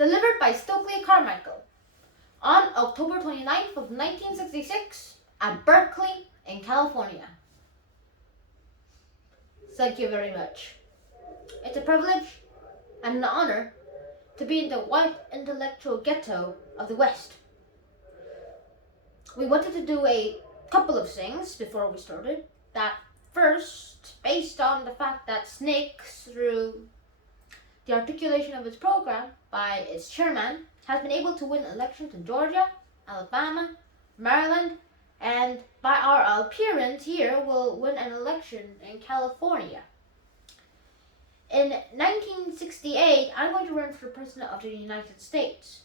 delivered by Stokely Carmichael on October 29th of 1966 at Berkeley in California. Thank you very much. It's a privilege and an honor to be in the white intellectual ghetto of the West. We wanted to do a couple of things before we started. That first, based on the fact that SNCC, through the articulation of its program by its chairman, has been able to win elections in Georgia, Alabama, Maryland, and by our appearance here will win an election in California. In 1968, I'm going to run for President of the United States.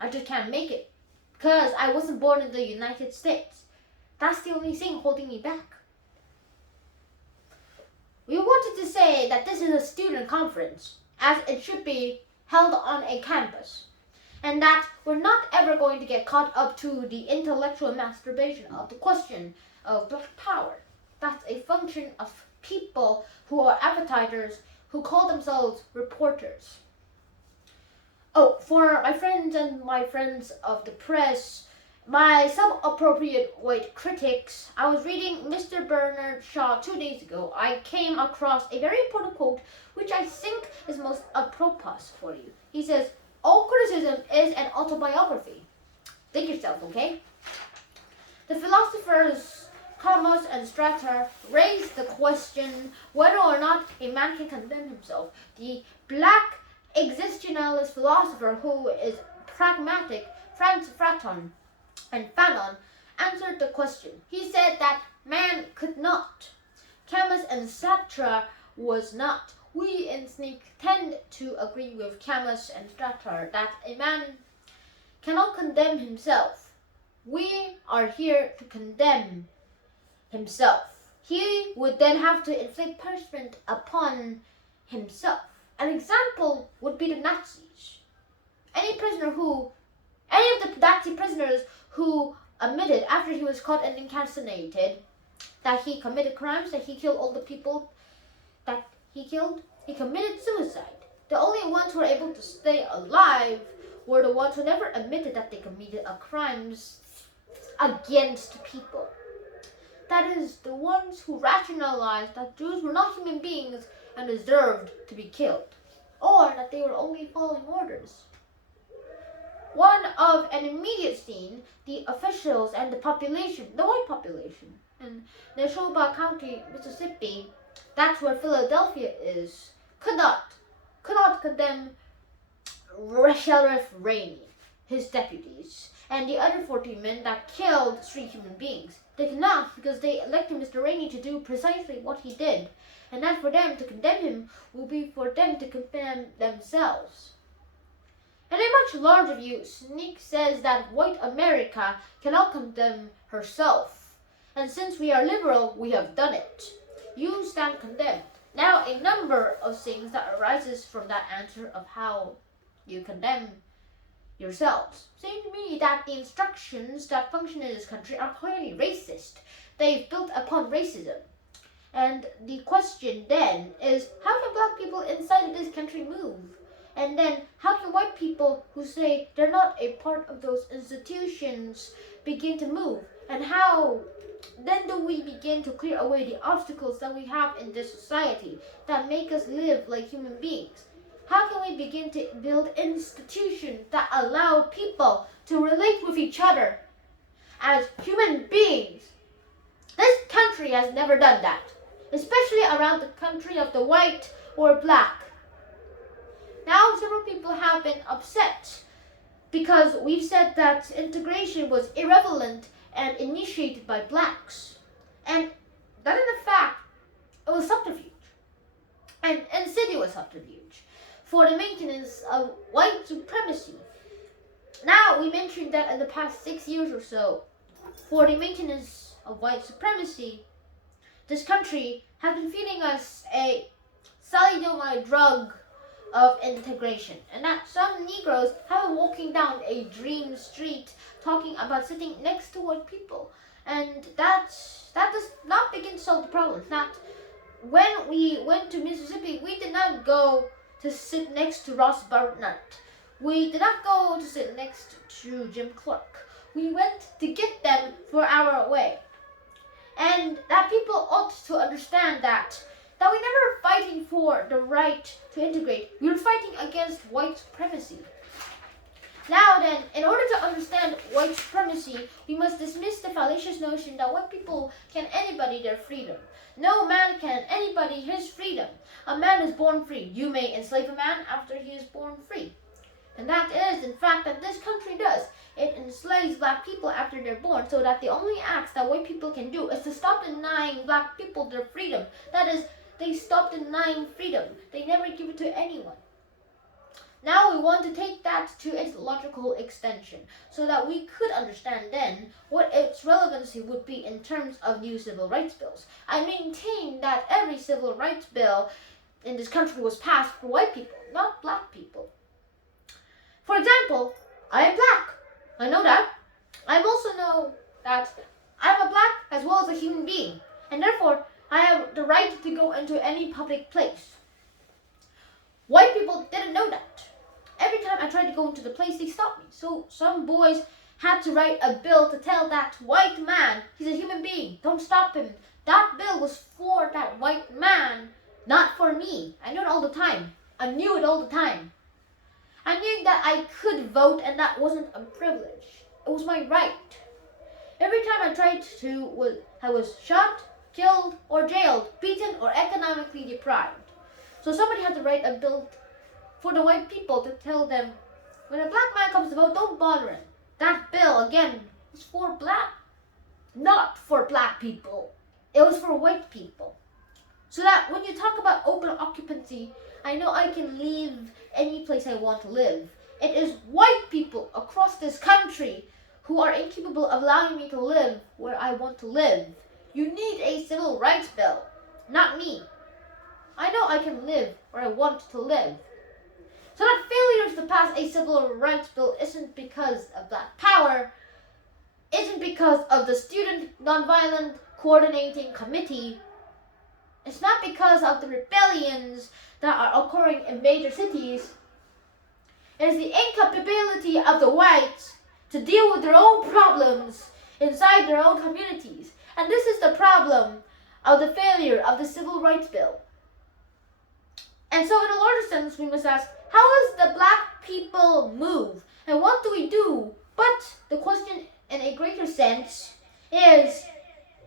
I just can't make it because I wasn't born in the United States. That's the only thing holding me back. We wanted to say that this is a student conference, as it should be held on a campus, and that we're not ever going to get caught up to the intellectual masturbation of the question of black power. That's a function of people who are advertisers who call themselves reporters. Oh, for my friends and my friends of the press, my self-appropriate white critics, I was reading Mr. Bernard Shaw 2 days ago. I came across a very important quote, which I think is most apropos for you. He says, "All criticism is an autobiography." Think yourself, okay? The philosophers Camus and Strater raised the question whether or not a man can condemn himself. The black existentialist philosopher who is pragmatic, Franz Fanon, answered the question. He said that man could not. Camus and Sartre was not. We in SNCC tend to agree with Camus and Sartre that a man cannot condemn himself. We are here to condemn himself. He would then have to inflict punishment upon himself. An example would be the Nazis. Any of the Nazi prisoners who admitted after he was caught and incarcerated that he committed crimes, that he killed all the people that he killed, he committed suicide. The only ones who were able to stay alive were the ones who never admitted that they committed crimes against people. That is, the ones who rationalized that Jews were not human beings and deserved to be killed, or that they were only following orders. One of an immediate scene, the officials and the population, the white population, in Neshoba County, Mississippi, that's where Philadelphia is, could not condemn Sheriff Rainey, his deputies, and the other 14 men that killed 3 human beings. They cannot, because they elected Mr. Rainey to do precisely what he did. And as for them to condemn him will be for them to condemn themselves. In a much larger view, SNCC says that white America cannot condemn herself. And since we are liberal, we have done it. You stand condemned. Now, a number of things that arises from that answer of how you condemn yourselves seem to me that the instructions that function in this country are clearly racist. They've built upon racism. And the question then is, how can black people inside of this country move? And then, how can white people who say they're not a part of those institutions begin to move? And how then do we begin to clear away the obstacles that we have in this society that make us live like human beings? How can we begin to build institutions that allow people to relate with each other as human beings? This country has never done that, especially around the country of the white or black. Now several people have been upset because we've said that integration was irrelevant and initiated by blacks. And that in fact, it was subterfuge, an insidious subterfuge, for the maintenance of white supremacy. Now, we mentioned that in the past 6 years or so, for the maintenance of white supremacy, this country has been feeding us a thalidomide drug of integration, and that some Negroes have been walking down a dream street talking about sitting next to white people, and that does not begin to solve the problem. That when we went to Mississippi, we did not go to sit next to Ross Barnett. We did not go to sit next to Jim Clark. We went to get them for our way. And that people ought to understand that we never fighting for the right to integrate. We were fighting against white supremacy. Now then, in order to understand white supremacy, we must dismiss the fallacious notion that white people can anybody their freedom. No man can anybody his freedom. A man is born free. You may enslave a man after he is born free. And that is, in fact, that this country does. It enslaves black people after they're born, so that the only acts that white people can do is to stop denying black people their freedom. That is, they stop denying freedom. They never give it to anyone. Now we want to take that to its logical extension, so that we could understand then what its relevancy would be in terms of new civil rights bills. I maintain that every civil rights bill in this country was passed for white people, not black people. For example, I am black. I know that. I also know that I'm a black as well as a human being, and therefore I have the right to go into any public place. White people didn't know that. Every time I tried to go into the place, they stopped me. So some boys had to write a bill to tell that white man, he's a human being, don't stop him. That bill was for that white man, not for me. I knew it all the time. I knew it all the time. I knew that I could vote, and that wasn't a privilege. It was my right. Every time I tried to, I was shot, killed, or jailed, beaten, or economically deprived. So somebody had to write a bill for the white people to tell them, when a black man comes to vote, don't bother him. That bill, again, was for not for black people. It was for white people. So that when you talk about open occupancy, I know I can live any place I want to live. It is white people across this country who are incapable of allowing me to live where I want to live. You need a civil rights bill, not me. I know I can live where I want to live. So that failures to pass a civil rights bill isn't because of black power, isn't because of the Student Nonviolent Coordinating Committee. It's not because of the rebellions that are occurring in major cities. It is the incapability of the whites to deal with their own problems inside their own communities. And this is the problem of the failure of the Civil Rights Bill. And so in a larger sense, we must ask, how does the black people move? And what do we do? But the question in a greater sense is,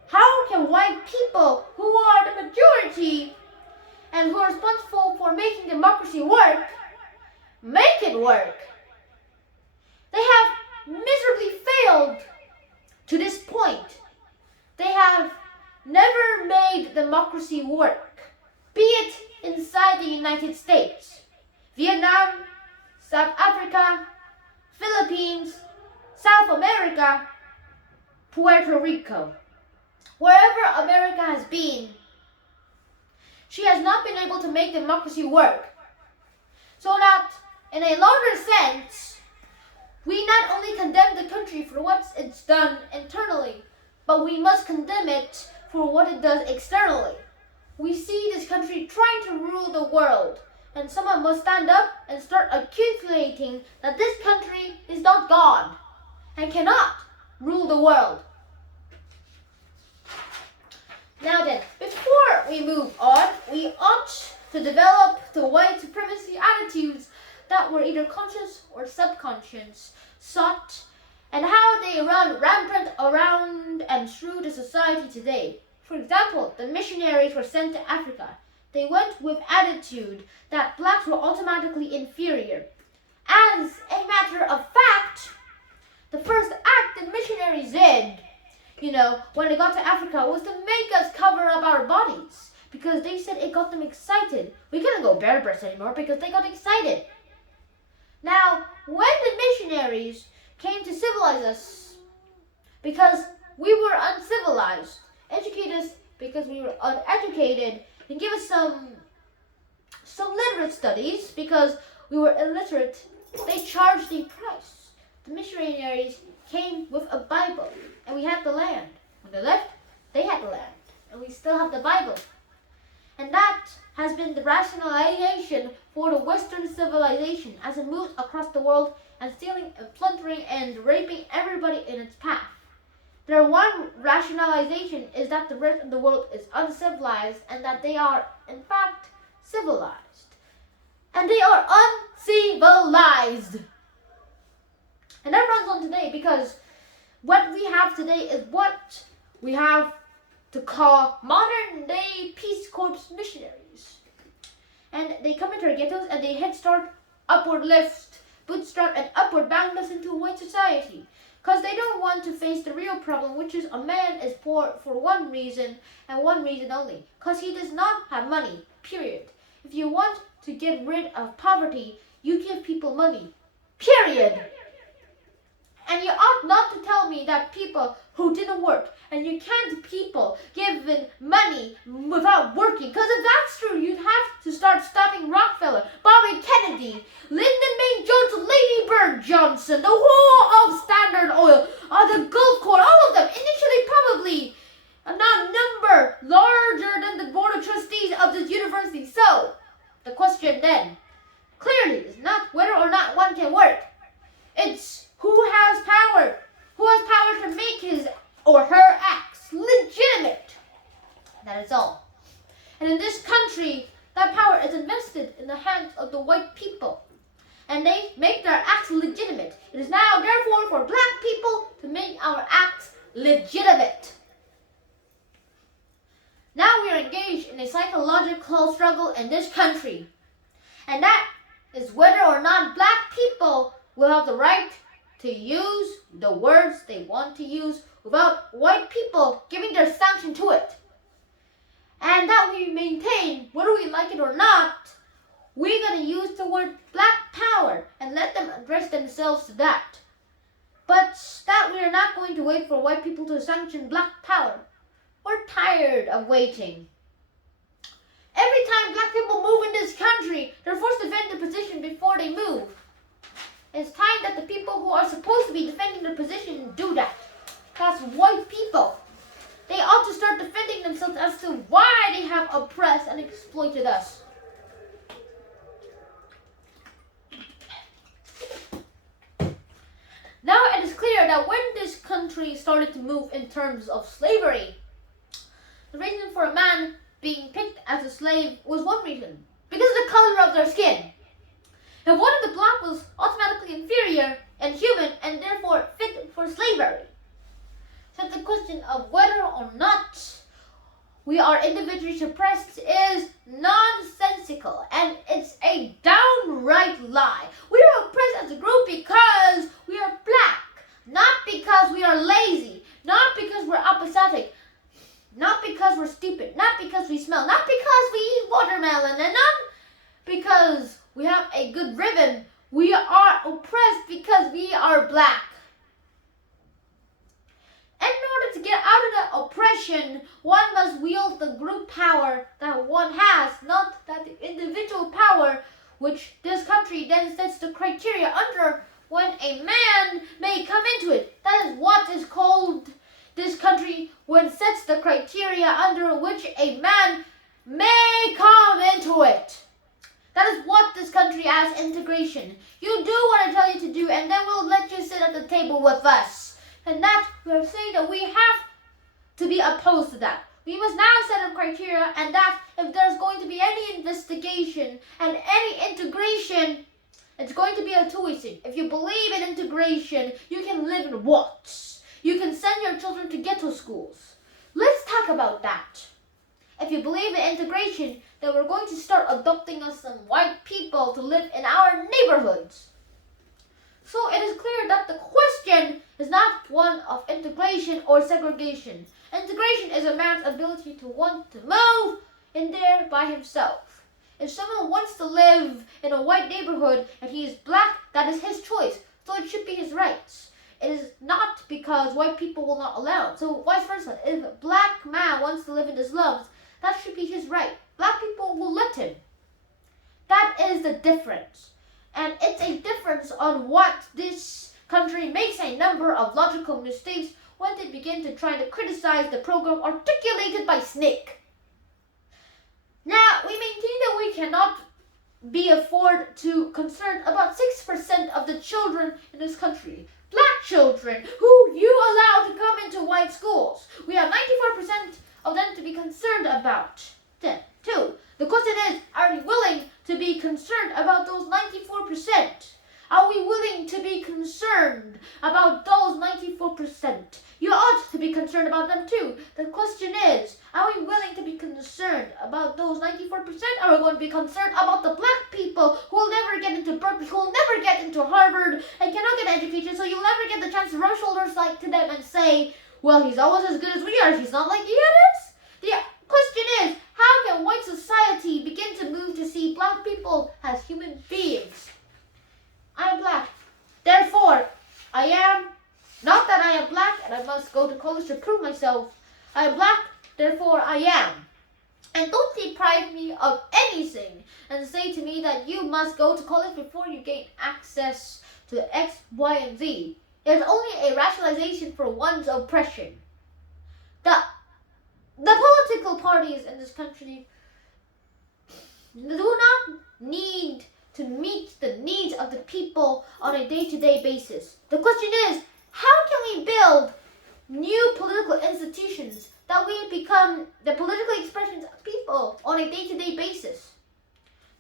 how can white people who are the majority and who are responsible for making democracy work, make it work? They have miserably failed to this point. They have never made democracy work, be it inside the United States, Vietnam, South Africa, Philippines, South America, Puerto Rico. Wherever America has been, she has not been able to make democracy work. So that, in a larger sense, we not only condemn the country for what it's done internally, but we must condemn it for what it does externally. We see this country trying to rule the world, and someone must stand up and start articulating that this country is not God and cannot rule the world. Now then, before we move on, we ought to develop the white supremacy attitudes that were either conscious or subconscious, sought, and how they run rampant around and through the society today. For example, the missionaries were sent to Africa. They went with attitude that blacks were automatically inferior. As a matter of fact, the first act the missionaries did, when they got to Africa, was to make us cover up our bodies, because they said it got them excited. We couldn't go bare-breast anymore because they got excited. Now, when the missionaries came to civilize us, because we were uncivilized, educate us because we were uneducated, and give us some literate studies because we were illiterate, they charged a price. The missionaries came with a Bible, and we had the land. When they left, they had the land, and we still have the Bible. And that has been the rationalization for the Western civilization civilization as it moves across the world and stealing and plundering and raping everybody in its path. Their one rationalization is that the rest of the world is uncivilized and that they are, in fact, civilized. And they are uncivilized. And that runs on today because what we have today is what we have to call modern day Peace Corps missionaries. And they come into our ghettos and they head start, upward lift, bootstrap and upward bound us into white society. Because they don't want to face the real problem, which is a man is poor for one reason and one reason only. Because he does not have money, period. If you want to get rid of poverty, you give people money, period. And you ought not to tell me that people who didn't work, and you can't people giving money without working. Because if that's true, you'd have to start stopping Rockefeller, Bobby Kennedy, Lyndon B. Johnson, Lady Bird Johnson, the whole of Standard Oil, the Gulf Corps, all of them. Initially, probably a number larger than the board of trustees of this university. So, the question then, clearly, is not whether or not one can work. It's who has power? Who has power to make his or her acts legitimate? That is all. And in this country, that power is invested in the hands of the white people. And they make their acts legitimate. It is now, therefore, for black people to make our acts legitimate. Now we are engaged in a psychological struggle in this country. And that is whether or not black people will have the right to use the words they want to use without white people giving their sanction to it. And that we maintain, whether we like it or not, we're going to use the word black power and let them address themselves to that. But that we are not going to wait for white people to sanction black power. We're tired of waiting. Every time black people move in this country, they're forced to defend their position before they move. It's time that the people who are supposed to be defending their position do that. That's white people. They ought to start defending themselves as to why they have oppressed and exploited us. Now it is clear that when this country started to move in terms of slavery, the reason for a man being picked as a slave was one reason. Because of the color of their skin. And one of the black was automatically inferior and human and therefore fit for slavery. So the question of whether or not we are individually suppressed is nonsensical and it's a downright lie. We are oppressed as a group because we are black, not because we are lazy, not because we're apathetic, not because we're stupid, not because we smell, not because we eat watermelon, and not because we have a good ribbon. We are oppressed because we are black. In order to get out of that oppression, one must wield the group power that one has, not that the individual power which this country then sets the criteria under when a man may come into it. That is what is called this country when sets the criteria under which a man may come into it. That is what this country has integration. You do what I tell you to do, and then we'll let you sit at the table with us. And that we're saying that we have to be opposed to that. We must now set up criteria, and that if there's going to be any investigation and any integration, it's going to be a two-way street. If you believe in integration, you can live in Watts. You can send your children to ghetto schools. Let's talk about that. If you believe in integration, then we're going to start adopting us some white people to live in our neighborhoods. So it is clear that the question is not one of integration or segregation. Integration is a man's ability to want to move in there by himself. If someone wants to live in a white neighborhood and he is black, that is his choice. So it should be his rights. It is not because white people will not allow it. So vice versa. If a black man wants to live in the slums, that should be his right. Black people will let him. That is the difference. And it's a difference on what this country makes a number of logical mistakes when they begin to try to criticize the program articulated by Snake. Now, we maintain that we cannot be afford to concern about 6% of the children in this country. Black children who you allow to come into white schools. We have 94% of them to be concerned about. Then, two, the question is, are we willing to be concerned about those 94%? Are we willing to be concerned about those 94%? You ought to be concerned about them too. The question is, are we willing to be concerned about those 94%? Are we going to be concerned about the black people who will never get into Berkeley, who will never get into Harvard, and cannot get an education, so you'll never get the chance to rub shoulders like to them and say, well, he's always as good as we are, he's not like he is? The question is, how can white society begin to move to see black people as human beings? I am black. Therefore, I am, not that I am black and I must go to college to prove myself. I am black, therefore I am. And don't deprive me of anything and say to me that you must go to college before you gain access to X, Y, and Z. It is only a rationalization for one's oppression. The political parties in this country do not need to meet the needs of the people on a day-to-day basis. The question is, how can we build new political institutions that will become the political expressions of people on a day-to-day basis?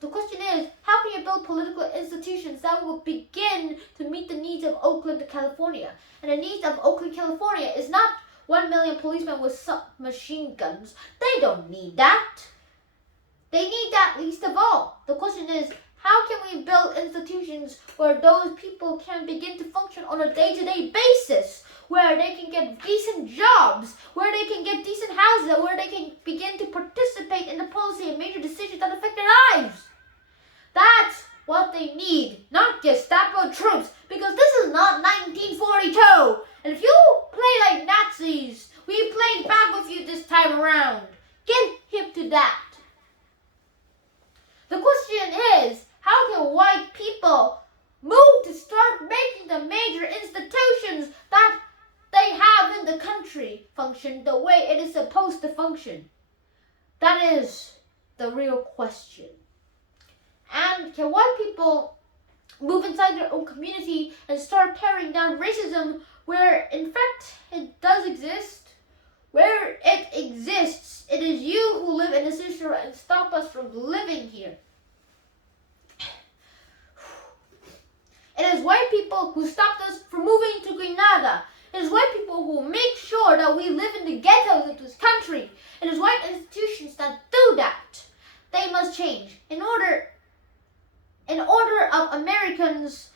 The question is, how can you build political institutions that will begin to meet the needs of Oakland, California? And the needs of Oakland, California is not 1 million policemen with submachine guns. They don't need that. They need that least of all. The question is, how can we build institutions where those people can begin to function on a day-to-day basis, where they can get decent jobs, where they can get decent houses, where they can begin to participate in the policy and major decisions that affect their lives? That's what they need, not Gestapo troops, because this is not 1942. And if you play like Nazis, we played back with you this time around. Get hip to that. The question is, how can white people move to start making the major institutions that they have in the country function the way it is supposed to function? That is the real question. And can white people move inside their own community and start tearing down racism where in fact it does exist? Where it exists, it is you who live in the system and stop us from living here. It is white people who stopped us from moving to Grenada. It is white people who make sure that we live in the ghettos of this country. It is white institutions that do that. They must change in order of Americans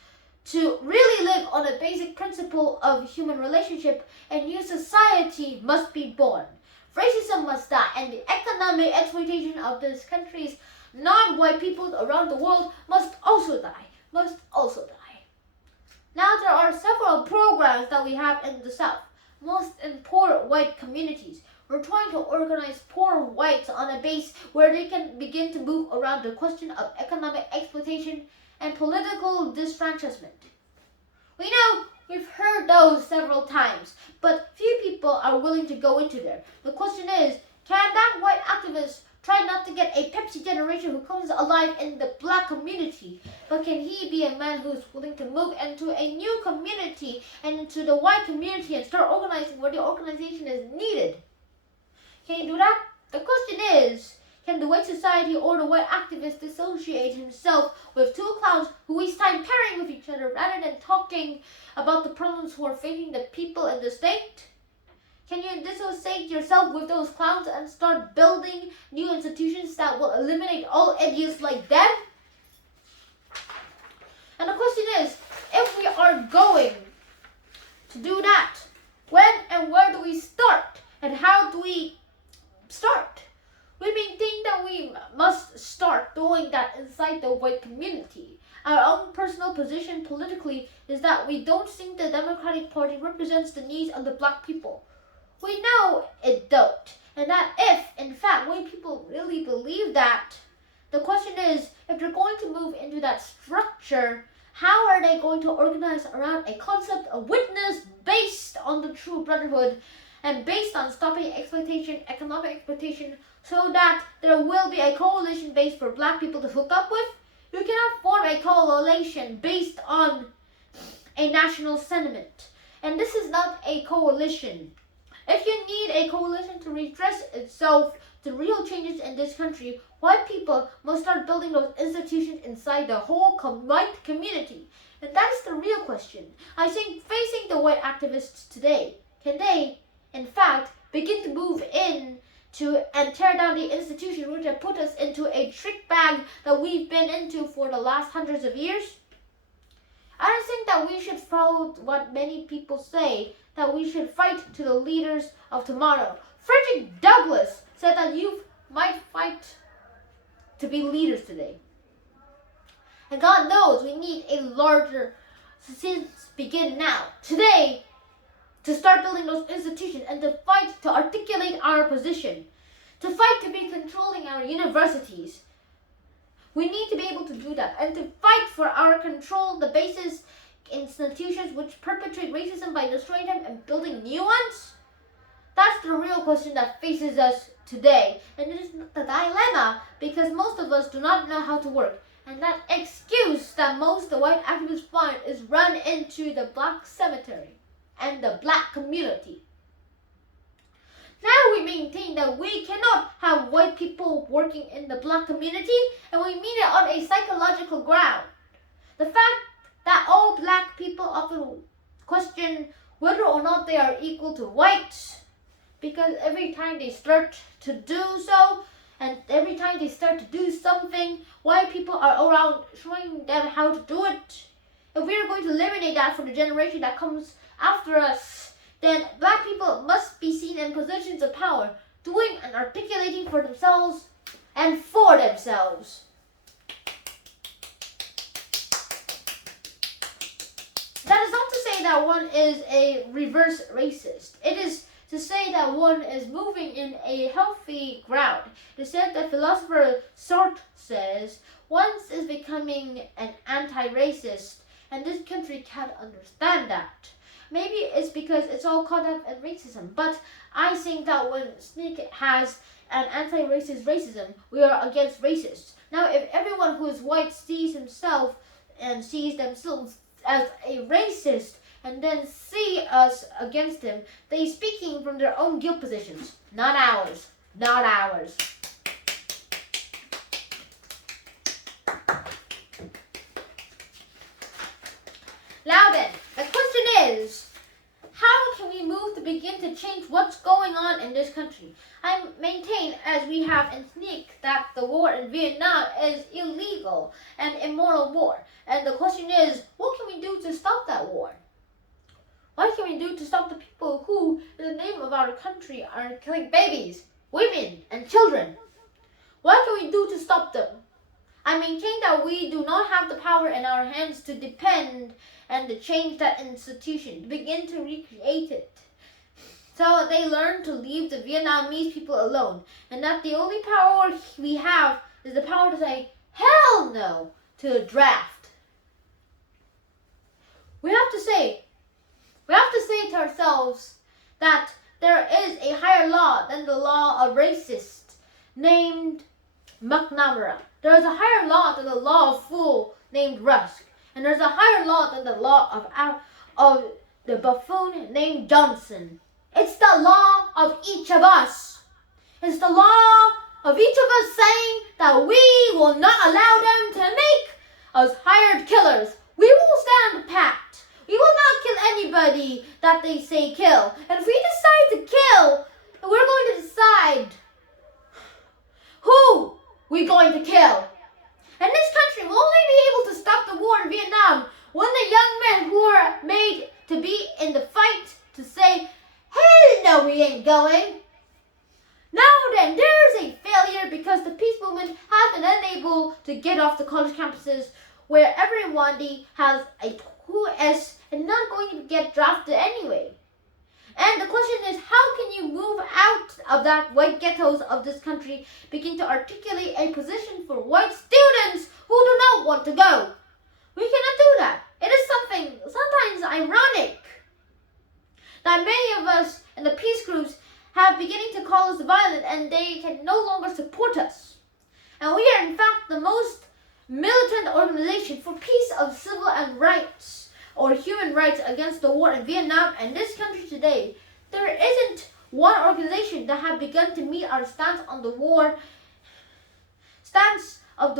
to really live on a basic principle of human relationship. A new society must be born. Racism must die, and the economic exploitation of this country's non-white peoples around the world must also die. Now there are several programs that we have in the South, most in poor white communities. We're trying to organize poor whites on a base where they can begin to move around the question of economic exploitation and political disfranchisement. We know we've heard those several times, but few people are willing to go into there. The question is, can that white activist try not to get a Pepsi generation who comes alive in the black community, but can he be a man who's willing to move into a new community and into the white community and start organizing where the organization is needed? Can he do that? The question is, can the white society or the white activist dissociate himself with two clowns who waste time pairing with each other rather than talking about the problems who are facing the people in the state? Can you dissociate yourself with those clowns and start building new institutions that will eliminate all idiots like them? And the question is, if we are going to do that, when and where do we start? And how do we start? We may think that we must start doing that inside the white community. Our own personal position politically is that we don't think the Democratic Party represents the needs of the black people. We know it don't. And that if, in fact, white people really believe that, the question is, if they're going to move into that structure, how are they going to organize around a concept of witness based on the true brotherhood and based on stopping exploitation, economic exploitation, so that there will be a coalition base for black people to hook up with? cannot form a coalition based on a national sentiment. And this is not a coalition. If you need a coalition to redress itself to real changes in this country, white people must start building those institutions inside the whole white community. And that is the real question. I think facing the white activists today, can they, in fact, begin to move in to and tear down the institutions which have put us into a trick bag that we've been into for the last hundreds of years? I don't think that we should follow what many people say, that we should fight to the leaders of tomorrow. Frederick Douglass said that youth might fight to be leaders today. And God knows we need a larger, since begin now, today, to start building those institutions and to fight to articulate our position, to fight to be controlling our universities. We need to be able to do that and to fight for our control, the basis institutions which perpetrate racism by destroying them and building new ones. That's the real question that faces us today. And it is the dilemma because most of us do not know how to work. And that excuse that most the white activists find is run into the black cemetery and the black community. Now we maintain that we cannot have white people working in the black community, and we mean it on a psychological ground. The fact that all black people often question whether or not they are equal to whites, because every time they start to do so, and every time they start to do something, white people are around showing them how to do it. If we are going to eliminate that for the generation that comes after us, then black people must be seen in positions of power, doing and articulating for themselves and for themselves. That is not to say that one is a reverse racist. It is to say that one is moving in a healthy ground. It is said that philosopher Sartre says, once is becoming an anti-racist, and this country can't understand that. Maybe it's because it's all caught up in racism, but I think that when Sneak has an anti-racist racism, we are against racists. Now, if everyone who is white sees himself and sees themselves as a racist and then see us against him, they speaking from their own guilt positions, not ours, not ours. Now then, the question is, how can we move to begin to change what's going on in this country? I maintain, as we have in Sneak, that the war in Vietnam is illegal and immoral war. And the question is, what can we do to stop that war? What can we do to stop the people who, in the name of our country, are killing babies, women, and children? What can we do to stop them? I maintain that we do not have the power in our hands to depend and to change that institution, to begin to recreate it. So they learn to leave the Vietnamese people alone, and that the only power we have is the power to say, hell no, to a draft. We have to say to ourselves that there is a higher law than the law of racists named McNamara. There is a higher law than the law of fool named Rusk. And there's a higher law than the law of the buffoon named Johnson. It's the law of each of us. It's the law of each of us saying that we will not allow them to make us hired killers. We will stand pat. We will not kill anybody that they say kill. And if we decide to kill, we're going to decide who we're going to kill. And this country will only be able to stop the war in Vietnam when the young men who are made to be in the fight to say, hell no, we ain't going. Now then, there's a failure because the peace movement has been unable to get off the college campuses where everyone has a 2S and not going to get drafted anyway. And the question is, how can you move out of that white ghettos of this country, begin to articulate a position for white students who do not want to go? We cannot do that. It is something sometimes ironic that many of us in the peace groups have beginning to call us violent and they can no longer support us. And we are in fact the most militant organization organization for peace of civil and rights or human rights against the war in Vietnam and this country today, there isn't one organization that have begun to meet our stance of the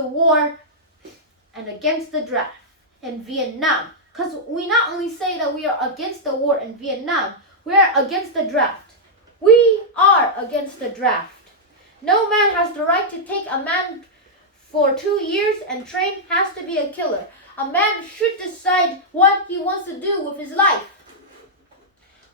war and against the draft in Vietnam. Because we not only say that we are against the war in Vietnam, we are against the draft. We are against the draft. No man has the right to take a man for 2 years and train has to be a killer. A man should decide what he wants to do with his life.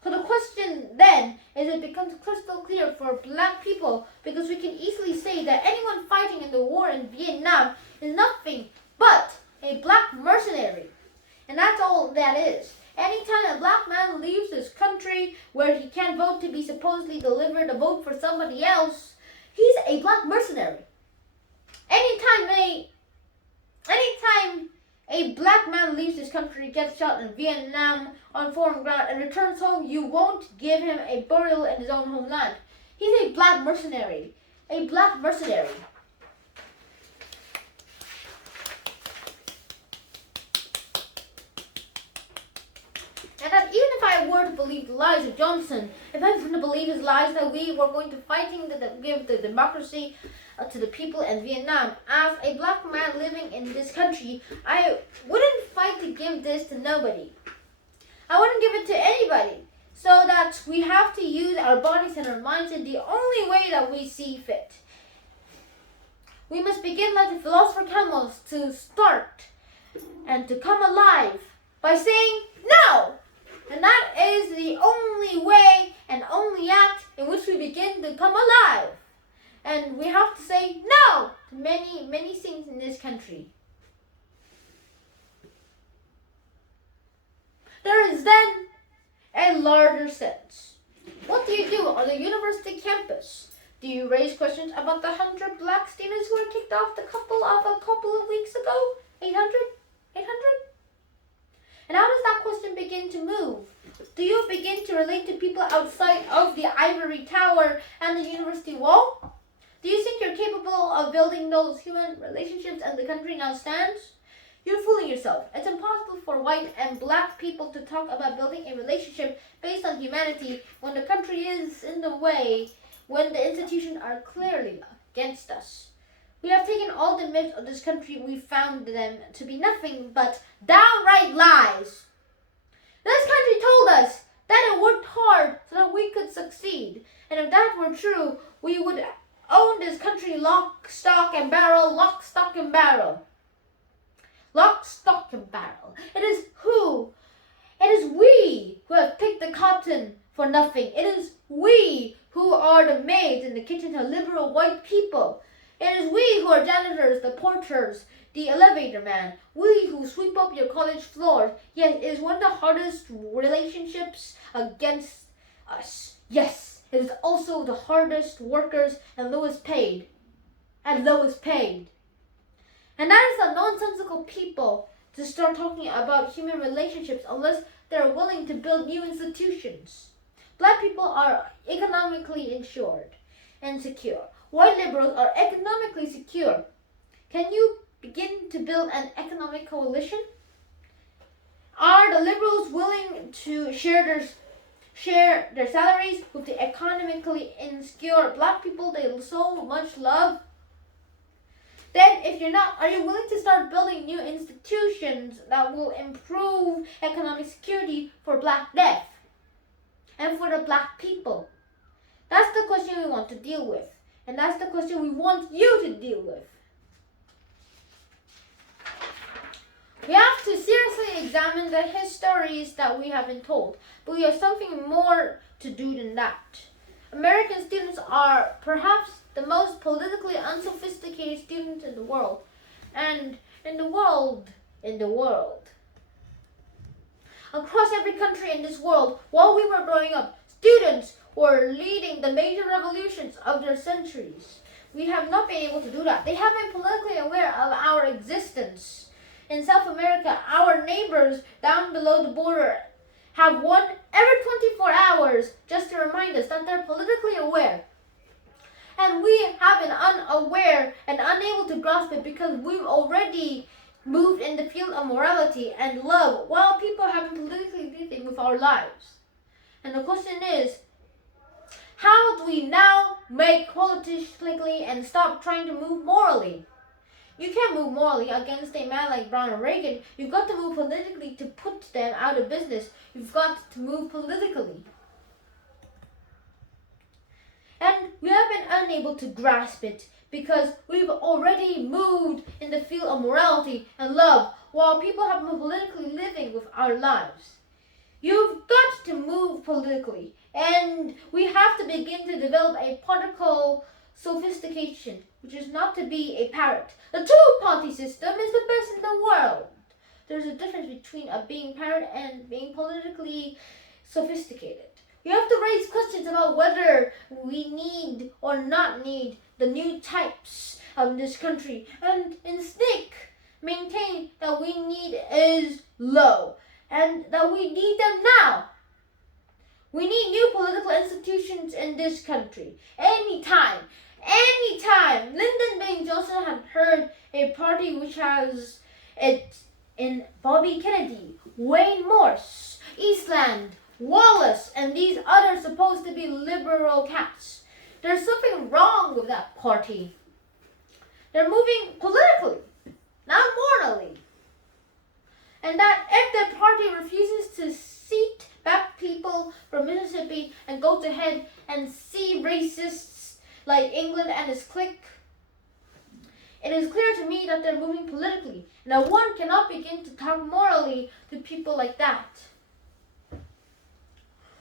So the question then is, it becomes crystal clear for black people, because we can easily say that anyone fighting in the war in Vietnam is nothing but a black mercenary. And that's all that is. Anytime a black man leaves his country where he can't vote to be supposedly delivered a vote for somebody else, he's a black mercenary. Anytime a black man leaves his country, gets shot in Vietnam on foreign ground, and returns home, you won't give him a burial in his own homeland. He's a black mercenary. A black mercenary. And that even if I were to believe the lies of Johnson, if I were to believe his lies that we were going to fighting to give the democracy to the people in Vietnam, as a black man living in this country, I wouldn't fight to give this to nobody. I wouldn't give it to anybody. So that we have to use our bodies and our minds in the only way that we see fit. We must begin like the philosopher Camels to start and to come alive by saying no. And that is the only way and only act in which we begin to come alive. And we have to say no to many, many things in this country. There is then a larger sense. What do you do on the university campus? Do you raise questions about the 100 black students who were kicked off a couple of weeks ago? 800? And how does that question begin to move? Do you begin to relate to people outside of the ivory tower and the university wall? Do you think you're capable of building those human relationships and the country now stands? You're fooling yourself. It's impossible for white and black people to talk about building a relationship based on humanity when the country is in the way, when the institutions are clearly against us. We have taken all the myths of this country, we found them to be nothing but downright lies. This country told us that it worked hard so that we could succeed. And if that were true, we would own this country lock, stock, and barrel, lock, stock, and barrel. Lock, stock, and barrel. It is we who have picked the cotton for nothing. It is we who are the maids in the kitchen to liberal white people. It is we who are janitors, the porters, the elevator man. We who sweep up your college floors. Yes, it is one of the hardest relationships against us. Yes, it is also the hardest workers and lowest paid. And that is the nonsensical people to start talking about human relationships unless they're willing to build new institutions. Black people are economically insured and secure. White liberals are economically secure. Can you begin to build an economic coalition? Are the liberals willing to share their salaries with the economically insecure black people they so much love? Then, if you're not, are you willing to start building new institutions that will improve economic security for Black death and for the black people? That's the question we want to deal with. And that's the question we want you to deal with. We have to seriously examine the histories that we have been told. But we have something more to do than that. American students are perhaps the most politically unsophisticated students in the world. And in the world. Across every country in this world, while we were growing up, students were leading the major revolutions of their centuries. We have not been able to do that. They have been politically aware of our existence. In South America, our neighbors down below the border have one every 24 hours just to remind us that they're politically aware. And we have been unaware and unable to grasp it because we've already moved in the field of morality and love while people have been politically living with our lives. And the question is, how do we now make politically and stop trying to move morally? You can't move morally against a man like Ronald Reagan. You've got to move politically to put them out of business. You've got to move politically. And we have been unable to grasp it because we've already moved in the field of morality and love while people have been politically living with our lives. You've got to move politically, and we have to begin to develop a political sophistication, which is not to be a parrot. The two-party system is the best in the world. There's a difference between being parrot and being politically sophisticated. We have to raise questions about whether we need or not need the new types of this country, and instead maintain that we need is low and that we need them now. We need new political institutions in this country. Anytime. Lyndon B. Johnson had heard a party which has it in Bobby Kennedy, Wayne Morse, Eastland, Wallace, and these others supposed to be liberal cats. There's something wrong with that party. They're moving politically, not morally. And that if the party refuses to seat back people from Mississippi and goes ahead and see racists like England and his clique, it is clear to me that they're moving politically. Now one cannot begin to talk morally to people like that.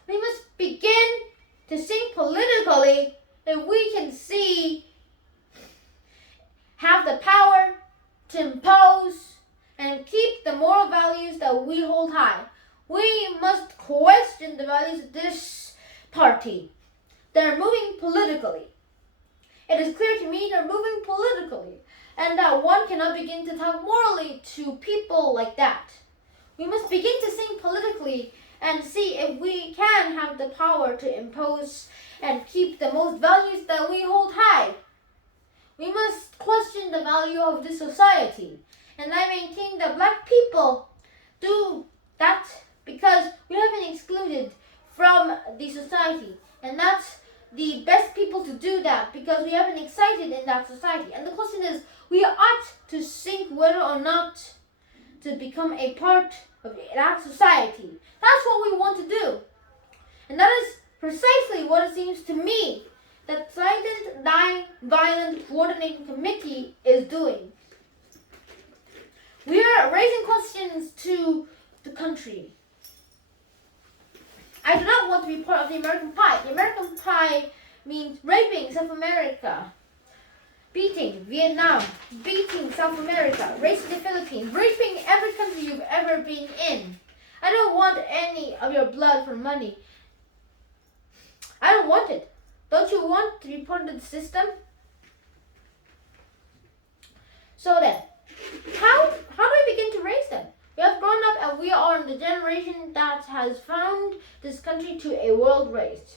We must begin to think politically if we can have the power to impose and keep the moral values that we hold high. We must question the values of this party. They're moving politically. It is clear to me they're moving politically, and that one cannot begin to talk morally to people like that. We must begin to think politically and see if we can have the power to impose and keep the most values that we hold high. We must question the value of this society. And I maintain that black people do that because we have been excluded from the society. And that's the best people to do that because we have been excited in that society. And the question is, we ought to think whether or not to become a part of that society. That's what we want to do. And that is precisely what it seems to me that Silent Non-Violent Coordinating Committee is doing. We are raising questions to the country. I do not want to be part of the American pie. The American pie means raping South America, beating Vietnam, beating South America, raping the Philippines, raping every country you've ever been in. I don't want any of your blood for money. I don't want it. Don't you want to be part of the system? So then, how do we begin to raise them? We have grown up and we are in the generation that has found this country to a world race.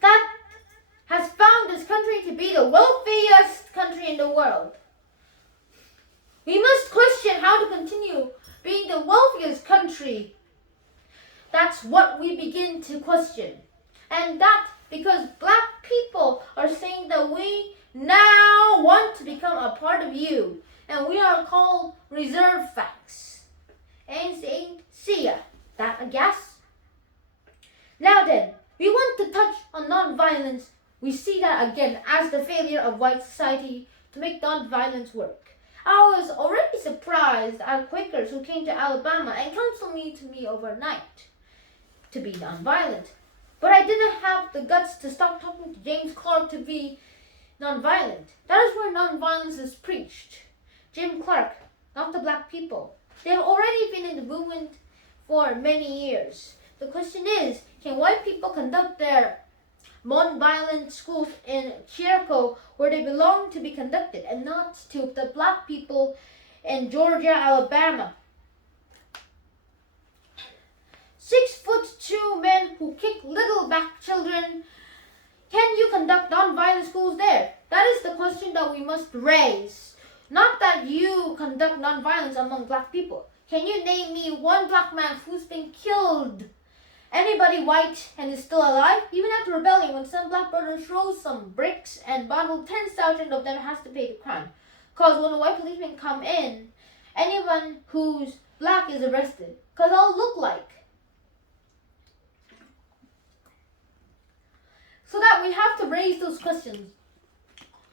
That has found this country to be the wealthiest country in the world. We must question how to continue being the wealthiest country. That's what we begin to question. And that because black people are saying that we now want to become a part of you. And we are called reserve facts. And saying, see ya. That a guess? Now then, we want to touch on non-violence. We see that again as the failure of white society to make non-violence work. I was already surprised at Quakers who came to Alabama and counseled me overnight to be non-violent. But I didn't have the guts to stop talking to James Clark to be non-violent. That is where non-violence is preached. Jim Clark, not the black people. They have already been in the movement for many years. The question is, can white people conduct their non-violent schools in Jericho where they belong to be conducted and not to the black people in Georgia, Alabama? 6'2" men who kick little black children. Can you conduct non-violent schools there? That is the question that we must raise. Not that you conduct non-violence among black people. Can you name me one black man who's been killed? Anybody white and is still alive? Even after rebelling, when some black brothers throw some bricks and bottle, 10,000 of them has to pay the crime. Because when the white policemen come in, anyone who's black is arrested. Because they all look like. So that we have to raise those questions.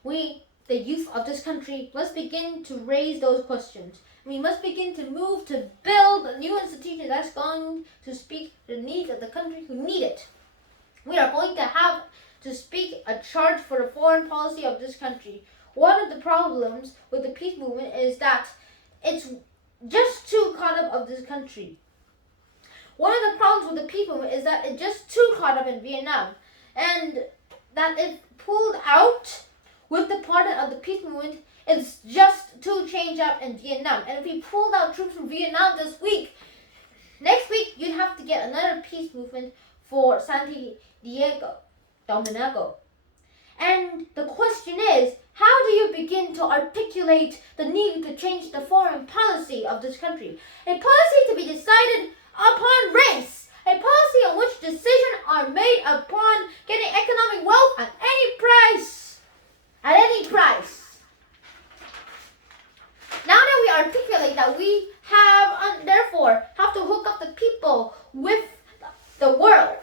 We, the youth of this country, must begin to raise those questions. We must begin to move to build a new institution that's going to speak the needs of the country who need it. We are going to have to speak a charge for the foreign policy of this country. One of the problems with the peace movement is that it's just too caught up of this country. One of the problems with the peace movement is that it's just too caught up in Vietnam, and that it pulled out with the pardon of the peace movement. It's just too changed up in Vietnam. And if we pulled out troops from Vietnam this week, next week you'd have to get another peace movement for Santiago, Domingo. And the question is, how do you begin to articulate the need to change the foreign policy of this country? A policy to be decided upon race. A policy on which decisions are made upon getting economic wealth at any price. At any price. Now that we articulate that, we therefore have to hook up the people with the world.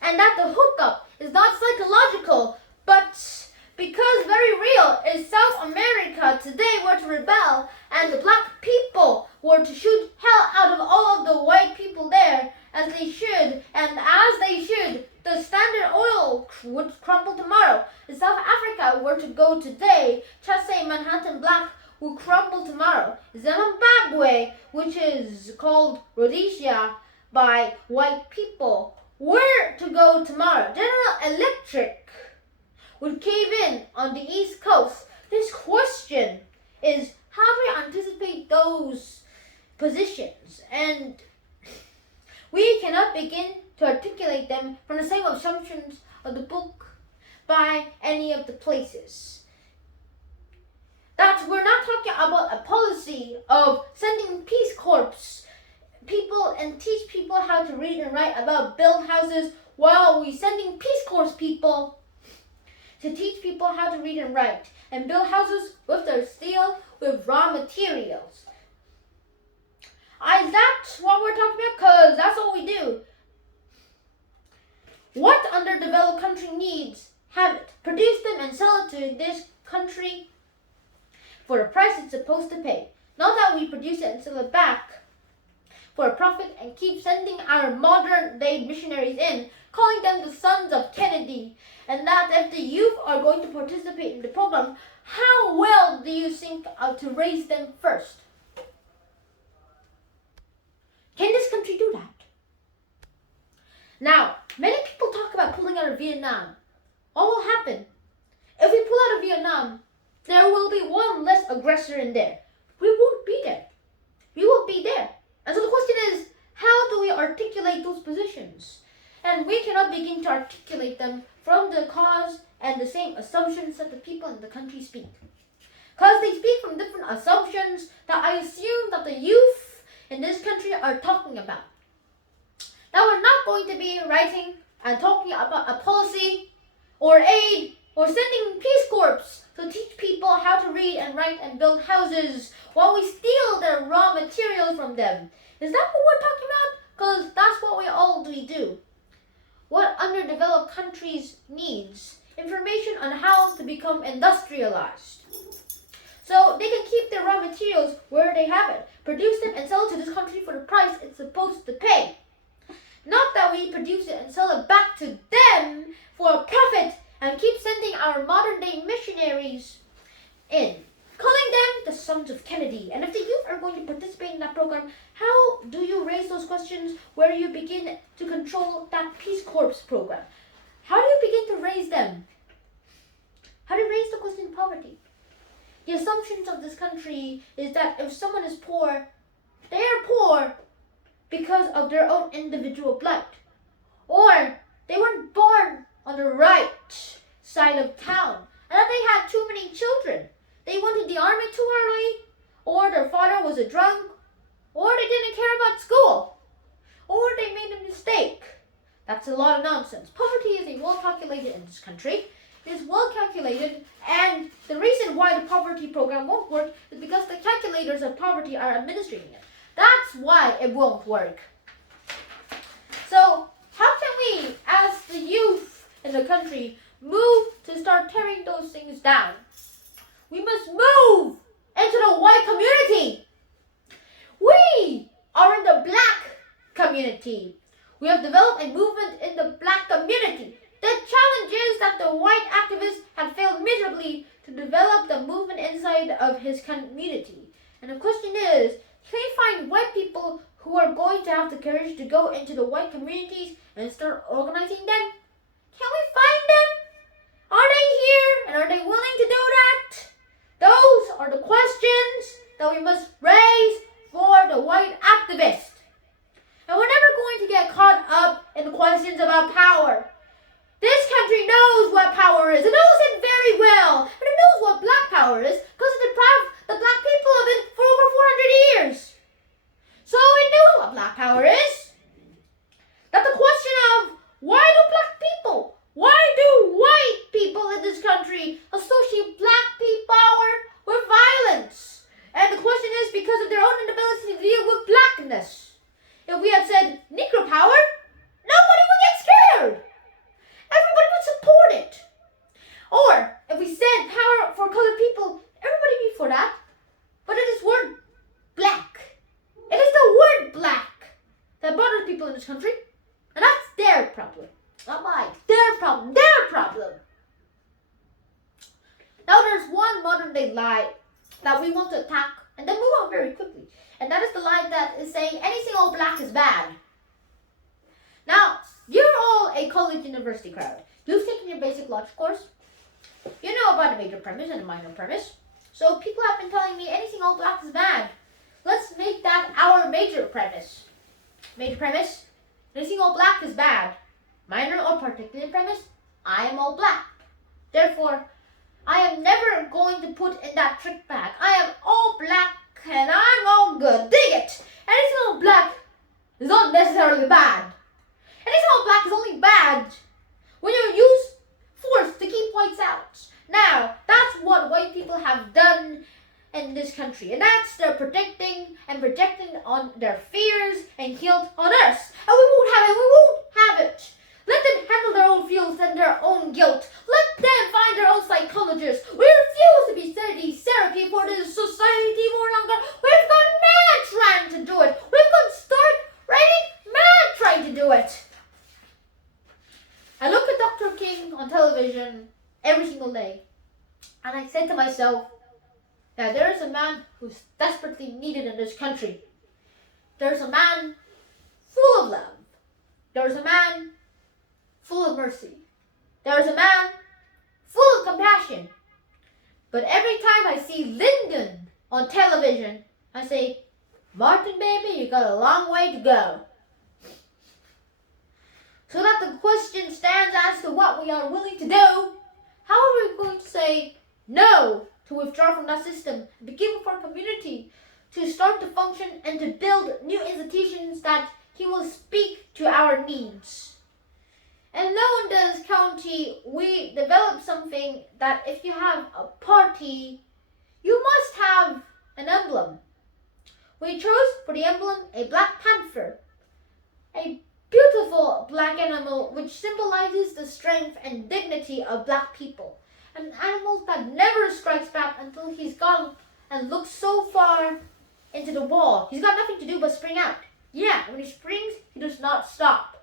And that the hookup is not psychological, but because very real. If South America today were to rebel and the black people were to shoot hell out of all of the white people there, as they should, and as they should, the Standard Oil would crumble tomorrow. If South Africa were to go today, just say Manhattan Black will crumble tomorrow. Zimbabwe, which is called Rhodesia by white people, were to go tomorrow. General Electric would cave in on the East Coast. This question is, how do we anticipate those positions? And we cannot begin to articulate them from the same assumptions of the book by any of the places. That we're not talking about a policy of sending Peace Corps people and teach people how to read and write, about build houses, while we sending Peace Corps people to teach people how to read and write and build houses with their steel, with raw materials. That's what we're talking about, because that's what we do. What underdeveloped country needs, have it. Produce them and sell it to this country for the price it's supposed to pay. Not that we produce it and sell it back for a profit and keep sending our modern day missionaries in, calling them the sons of Kennedy. And that if the youth are going to participate in the program, how well do you think to raise them first? Can this country do that? Now, many people talk about pulling out of Vietnam. What will happen? If we pull out of Vietnam, there will be one less aggressor in there. We won't be there. We won't be there. And so the question is, how do we articulate those positions? And we cannot begin to articulate them from the cause and the same assumptions that the people in the country speak. Because they speak from different assumptions that I assume that the youth in this country are talking about. That we're not going to be writing and talking about a policy or aid or sending Peace Corps to teach people how to read and write and build houses while we steal their raw materials from them. Is that what we're talking about? Because that's what we do. What underdeveloped countries needs information on how to become industrialized. So they can keep their raw materials where they have it, produce them and sell it to this country for the price it's supposed to pay. Not that we produce it and sell it back to them for a profit and keep sending our modern day missionaries in, calling them the sons of Kennedy. And if the youth are going to participate in that program, how do you raise those questions where you begin to control that Peace Corps program? How do you begin to raise them? How do you raise the question of poverty? The assumptions of this country is that if someone is poor, they are poor because of their own individual plight. Or they weren't born on the right side of town, and that they had too many children. they went to the army too early, or their father was a drunk, or they didn't care about school, or they made a mistake. That's a lot of nonsense. Poverty is well calculated in this country. It is well calculated, and the reason why the poverty program won't work is because the calculators of poverty are administrating it. That's why it won't work. So, how can we, as the youth in the country, move to start tearing those things down? We must move into the white community. We are in the black community. We have developed a movement in the black community. The challenge is that the white activists have failed miserably to develop the movement inside of his community. And the question is, can we find white people who are going to have the courage to go into the white communities and start organizing them? Can we find them? Are they here and are they willing to do that? Those are the questions that we must raise for the white activists. And we're never going to get caught up in the questions about power. This country knows what power is. It knows it very well. But it knows what black power is because it deprived the black people of it for over 400 years. So it knows what black power is. That the question of why do white people in this country associate black people power with violence? And the question is because of their own inability to deal with blackness. If we had said Negro power, nobody would get scared. Everybody would support it. Or if we said power for colored people, everybody would be for that. But it is word black. It is the word black that bothers people in this country. And that's their problem. Not mine. Their problem. Their problem. Now there's one modern day lie that we want to attack and then move on very quickly. And that is the lie that is saying anything all black is bad. Now, you're all a college university crowd. You've taken your basic logic course. You know about a major premise and a minor premise. So people have been telling me anything all black is bad. Let's make that our major premise. Major premise, anything all black is bad. Minor or particular premise, I am all black. Therefore, I am never going to put in that trick bag. I am all black and I'm all good. Dig it! Anything all black is not necessarily bad. Anything all black is only bad when you use force to keep whites out. Now, that's what white people have done in this country. And that's their predicting and projecting on their fears and guilt on us. And we won't have it. We won't have it. Let them handle their own feels and their own guilt. Let them find their own psychologists. We refuse to be study therapy for this society more longer. We've gone mad trying to do it. We've gone stark, raving mad trying to do it. I look at Dr. King on television every single day. And I said to myself that there is a man who's desperately needed in this country. There's a man full of love. There's a man full of mercy. There's a man full of compassion. But every time I see Lyndon on television, I say, Martin, baby, you got a long way to go. So that the question stands as to what we are willing to do. How are we going to say no to withdraw from that system and begin with our community to start to function and to build new institutions that he will speak to our needs? And now in this county, we developed something that if you have a party, you must have an emblem. We chose for the emblem a black panther, a beautiful black animal which symbolizes the strength and dignity of black people. An animal that never strikes back until he's gone and looks so far into the wall. He's got nothing to do but spring out. Yeah, when he springs, he does not stop.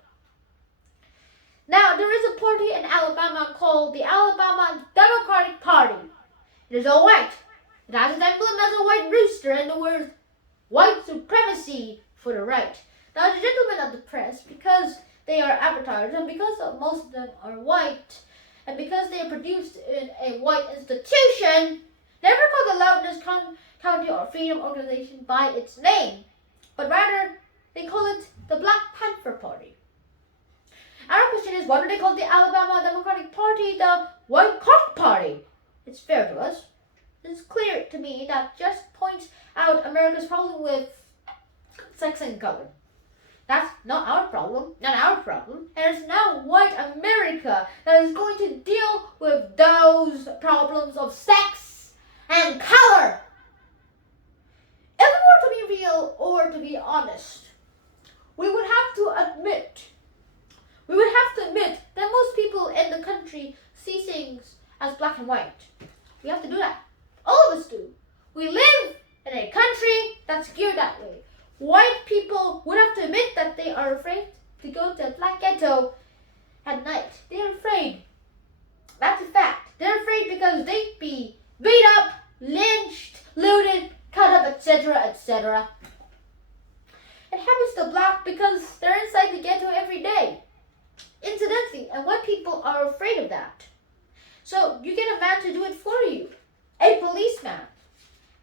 Now, there is a party in Alabama called the Alabama Democratic Party. It is all white. It has its emblem as a white rooster and the words white supremacy for the right. Now, the gentlemen of the press, because they are advertisers and because most of them are white, and because they are produced in a white institution, never call the Loudness County or Freedom Organization by its name, but rather they call it the Black Panther Party. Our question is, why do they call the Alabama Democratic Party the White Cock Party? It's fair to us. is clear to me that just points out America's problem with sex and color. That's not our problem, And it's now white America that is going to deal with those problems of sex and color. If we were to be real or to be honest, we would have to admit that most people in the country see things as black and white. We have to do that. All of us do. We live in a country that's geared that way. White people would have to admit that they are afraid to go to a black ghetto at night. They're afraid. That's a fact. They're afraid because they'd be beat up, lynched, looted, cut up, etc., etc. It happens to black because they're inside the ghetto every day. Incidentally, and white people are afraid of that. So you get a man to do it for you, a policeman.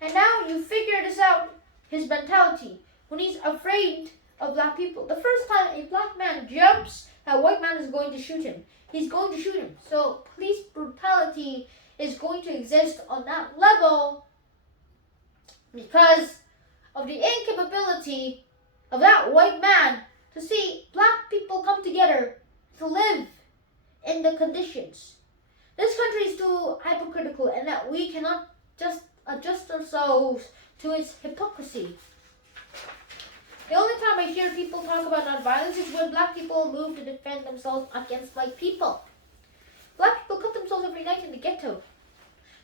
And now you figure this out, his mentality, when he's afraid of black people. The first time a black man jumps, a white man is going to shoot him. He's going to shoot him. So police brutality is going to exist on that level because of the incapability of that white man to see black people come together to live in the conditions. This country is too hypocritical and that we cannot just adjust ourselves to its hypocrisy. The only time I hear people talk about nonviolence is when black people move to defend themselves against white people. Black people cut themselves every night in the ghetto.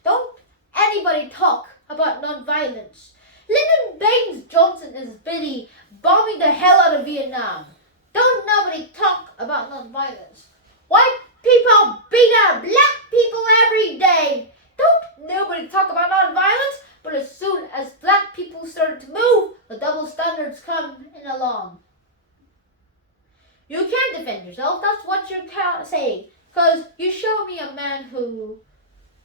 Don't anybody talk about nonviolence. Lyndon Baines Johnson is busy bombing the hell out of Vietnam. Don't nobody talk about nonviolence. White people beat up black people every day. Don't nobody talk about nonviolence. But as soon as black people start to move, the double standards come in along. You can't defend yourself. That's what you're saying. Because you show me a man who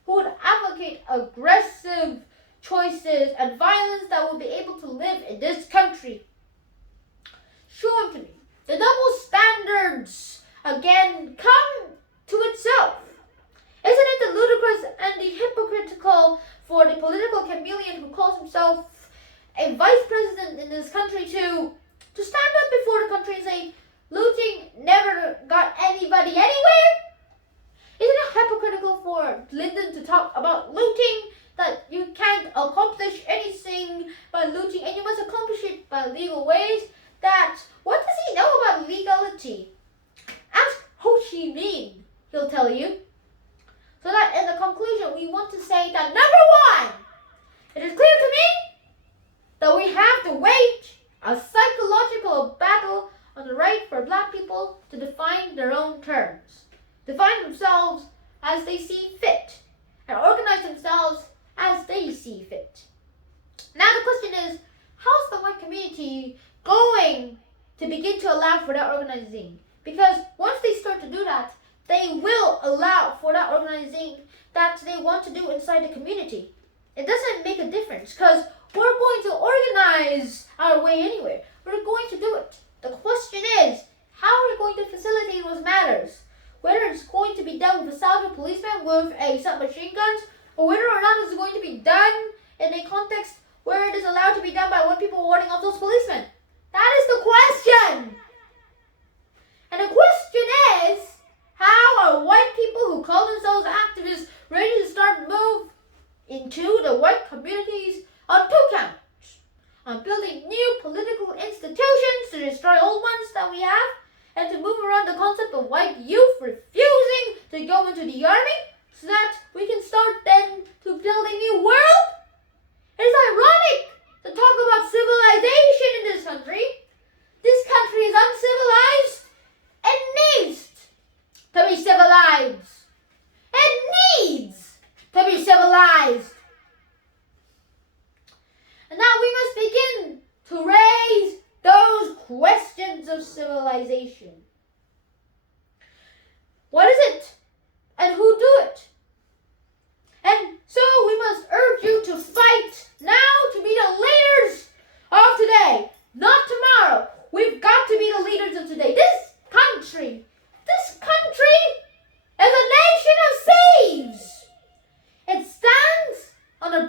would advocate aggressive choices and violence that will be able to live in this country. Show him to me. The double standards again come to itself. Isn't it the ludicrous and the hypocritical for the political chameleon who calls himself a vice president in this country to stand up before the country and say, looting never got anybody anywhere? Isn't it hypocritical for Lyndon to talk about looting, that you can't accomplish anything by looting and you must accomplish it by legal ways? That what does he know about legality? Ask Ho Chi Minh, he'll tell you. So that in the conclusion, we want to say that number one, it is clear to me that we have to wage a psychological battle on the right for black people to define their own terms, define themselves as they see fit, and organize themselves as they see fit. Now the question is, how's the white community going to begin to allow for that organizing? Because once they start to do that, they will allow for that organizing that they want to do inside the community. It doesn't make a difference because we're going to organize our way anywhere. We're going to do it. The question is, how are we going to facilitate those matters? Whether it's going to be done with a salvage policeman with a submachine guns, or whether or not it's going to be done in a context where it is allowed to be done by white people warding off those policemen. That is the question. And the question is, how are white people who call themselves activists ready to start move into the white communities on two counts? On building new political institutions to destroy old ones that we have, and to move around the concept of white youth refusing to go into the army so that we can start then to build a new world? It is ironic to talk about civilization in this country. This country is uncivilized and needs to be civilized. It needs to be civilized. And now we must begin to raise those questions of civilization. What is it? And who do it? And so we must urge you to fight now to be the leaders of today, not tomorrow. We've got to be the leaders of today. This country is a nation of thieves. It stands on the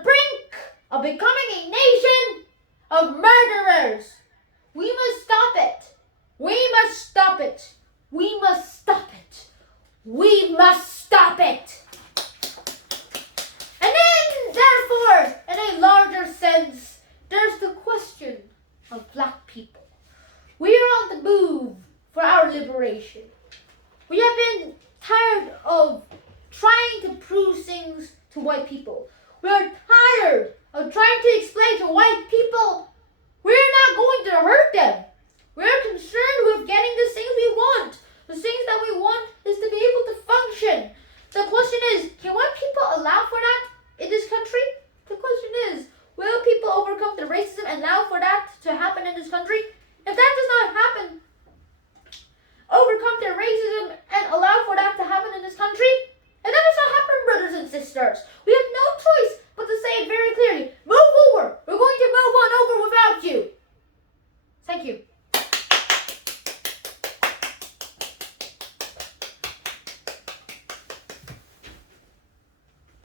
generation. We have been tired of trying to prove things to white people. We are tired of trying to explain to white people we're not going to hurt them. We're concerned with getting the things we want. The things that we want is to be able to function. The question is, can white people allow for that in this country? The question is, will people overcome the racism and allow for that to happen in this country? If that does not happen, overcome their racism and allow for that to happen in this country, and that does not happen, brothers and sisters. We have no choice but to say it very clearly. Move over. We're going to move on over without you. Thank you.